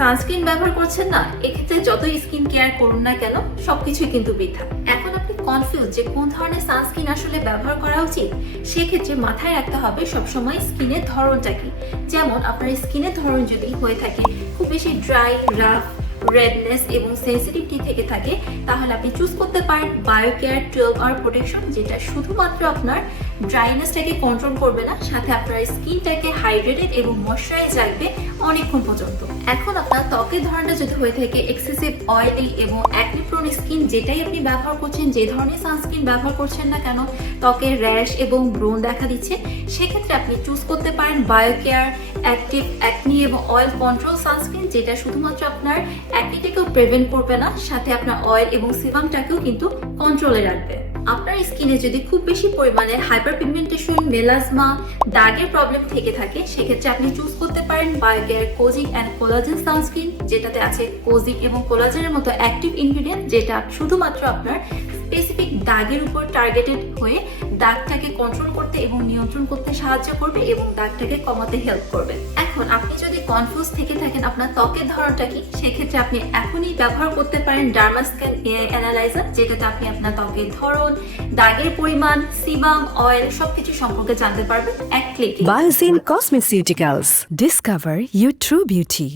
Sunscreen ব্যবহার করছেন না, এক্ষেত্রে যতই স্কিন কেয়ার করুন না কেন, সবকিছুই কিন্তু বৃথা। এখন আপনি কনফিউজ যে কোন ধরনের সানস্ক্রিন আসলে ব্যবহার করা উচিত, সেক্ষেত্রে মাথায় রাখতে হবে সবসময় স্কিনের ধরনটা কি। যেমন আপনার স্কিনের ধরন যদি হয়ে থাকে, খুব বেশি ড্রাই রাফ রেডনেস এবং সেন্সিটিভিটি থেকে থাকে, তাহলে আপনি চুজ করতে পারেন Bio Care twelve hour protection যেটা শুধুমাত্র আপনার ড্রাইনেসটাকে কন্ট্রোল করবে না, সাথে আপনার স্কিনটাকে হাইড্রেটেড এবং ময়শ্চারাইজ রাখবে অনেকক্ষণ পর্যন্ত। এখন আপনার ত্বকের ধরনটা যদি হয়ে থাকে এক্সেসিভ অয়েলি এবং অ্যাকনিপ্রোন স্কিন যেটাই আপনি ব্যবহার করছেন, যে ধরনের সানস্ক্রিন ব্যবহার করছেন না কেন, ত্বকের র্যাশ এবং ব্রোন দেখা দিচ্ছে, সেক্ষেত্রে আপনি চুজ করতে পারেন বায়োকেয়ার অ্যাক্টিভ অ্যাকনি এবং অয়েল কন্ট্রোল সানস্ক্রিন যেটা শুধুমাত্র আপনার অ্যাকনিটাকেও প্রিভেন্ট করবে না, সাথে আপনার অয়েল এবং সিবামটাকেও কিন্তু কন্ট্রোলে রাখবে। আপনার স্কিনে যদি খুব বেশি পরিমাণে হাইপার পিগমেন্টেশন মেলাজমা দাগের প্রবলেম থেকে থাকে, সেক্ষেত্রে আপনি চুজ করতে পারেন Biocare kojic and collagen sunscreen যেটাতে আছে কোজিক এবং কোলাজেনের মতো অ্যাক্টিভ ইনগ্রিডিয়েন্ট যেটা শুধুমাত্র আপনার স্পেসিফিক দাগের উপর টার্গেটেড হয়ে দাগটাকে কন্ট্রোল করতে এবং নিয়ন্ত্রণ করতে সাহায্য করবে এবং দাগটাকে কমাতে হেল্প করবে। এখন আপনি যদি কনফিউজ থেকে থাকেন, আপনার ত্বকের ধরনটা কি? সেক্ষেত্রে আপনি এখনই ব্যবহার করতে পারেন ডার্মাস্ক্যান এআই অ্যানালাইজার যেটাতে আপনি আপনার ত্বকের ধরন ওজন দাগের পরিমাণ সিবাম অয়েল সবকিছু সম্পর্কে জানতে পারবেন এক ক্লিকে Biocin cosmeceuticals discover your true beauty